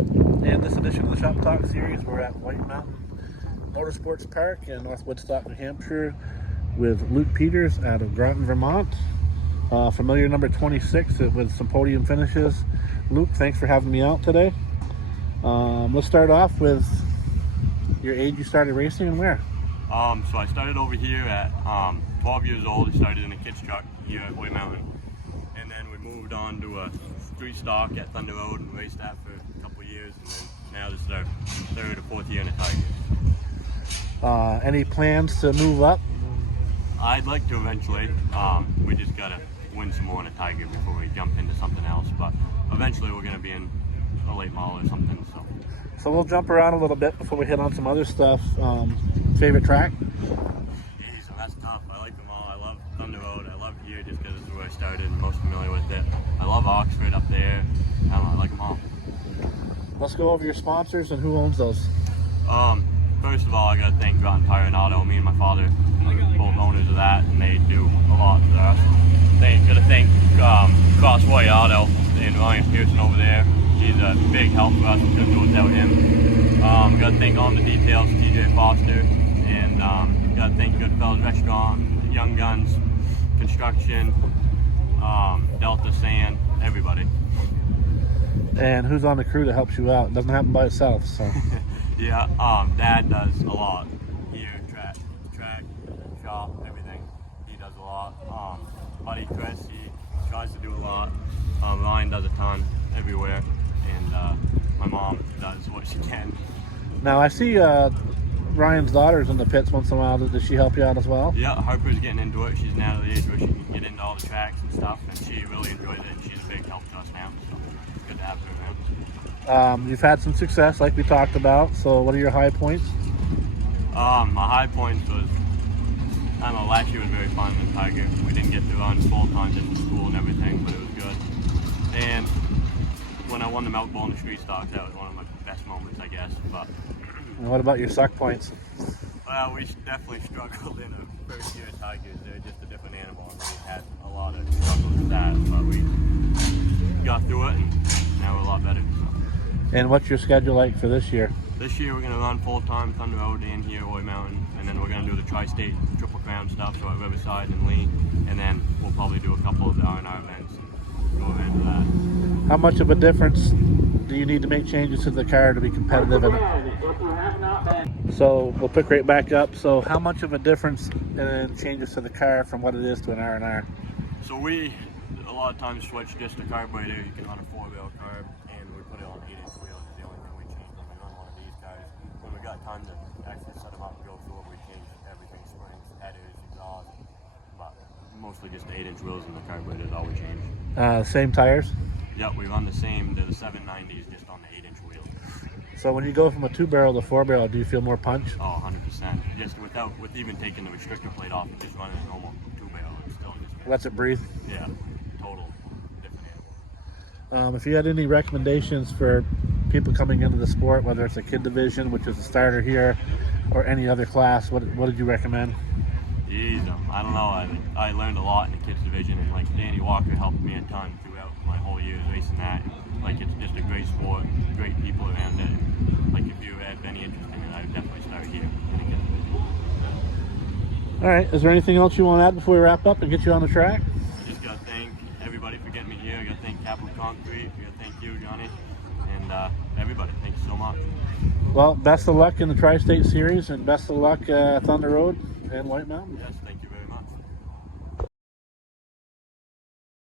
In this edition of the Shop Talk series, we're at White Mountain Motorsports Park in North Woodstock, New Hampshire, with Luke Peters out of Groton, Vermont. Familiar number 26 with some podium finishes. Luke, thanks for having me out today. Let's start off with your age you started racing and where. So I started over here at 12 years old. I started in a kid's truck here at White Mountain. And then we moved on to a street stock at Thunder Road and raced that for a couple of years. And then now this is our third or fourth year in a Tiger. Any plans to move up? I'd like to eventually. We just got to win some more in a Tiger before we jump into something else. But eventually we're going to be in a late model or something. So we'll jump around a little bit before we hit on some other stuff. Favorite track? Geez, that's tough. I like them all. I love Thunder Road. I love here just because this is where I started and most familiar with it. I love Oxford up there. I don't know, I like them all. Let's go over your sponsors and who owns those. First of all, I got to thank Groton Tire and Auto. Me and my father are both owners of that, and they do a lot for us. Got to thank Crossway Auto and Ryan Pearson over there. He's a big help for us. We couldn't do it without him. Got to thank On the Details, TJ Foster, and got to thank Goodfellas Restaurant, Young Guns, Construction, Delta Sand, everybody. And who's on the crew that helps you out? It doesn't happen by itself, so. Yeah, Dad does a lot. Here, track, shop, everything. He does a lot. Buddy Chris, he tries to do a lot. Ryan does a ton everywhere. And my mom does what she can. Now I see Ryan's daughter's in the pits once in a while. Does she help you out as well? Yeah, Harper's getting into it. She's now at the age where she can get into all the tracks and stuff, and she really enjoys it. And she's a big help to us now, so it's good to have her around. You've had some success, like we talked about. So, what are your high points? My high points was, I don't know, last year was very fun with Tiger. We didn't get to run full time just in school and everything, but it was good. And when I won the Milk Bowl in the street stocks, that was one of my best moments, I guess. But And what about your suck points? well, we definitely struggled in the first year of Tigers. They're just a different animal, and we had a lot of struggles with that. But we got through it, and now we're a lot better. So. And what's your schedule like for this year? This year we're going to run full-time Thunder Road and here at White Mountain, and then we're going to do the Tri-State Triple Crown stuff, so at Riverside and Lee, and then we'll probably do a couple of the R&R events and go into that. How much of a difference do you need to make changes to the car to be competitive in it? So we'll pick right back up. So how much of a difference in changes to the car from what it is to an R&R? So we, a lot of times, switch just a carburetor. You can run a 4-wheel carb, and we put it on 8-inch wheels. Is the only thing we change when we run one of these cars. When we got time to actually set them up and go through it, we change everything: springs, headers, exhaust. But mostly just the 8-inch wheels and the carburetor is all we change. Same tires? Yep, we run the same to the 790s, just on the 8-inch wheel. So when you go from a 2-barrel to 4-barrel, do you feel more punch? Oh, 100%. Just with even taking the restrictor plate off and just running a normal 2-barrel, it's still just Lets it breathe? yeah, total different animal. If you had any recommendations for people coming into the sport, whether it's a kid division, which is a starter here, or any other class, what did you recommend? Jeez, I don't know. I learned a lot in the kids division, and like Danny Walker helped me a ton throughout my whole years racing that. Like it's just a great sport, great people around it. Like if you had any interest in it, I would definitely start here in the kids division. All right, is there anything else you want to add before we wrap up and get you on the track? I just gotta thank everybody for getting me here. I gotta thank Capital Concrete. I gotta thank you, Johnny, and everybody. Thank you so much. Well, best of luck in the Tri-State Series and best of luck Thunder Road and White Mountain. Yes, thank you.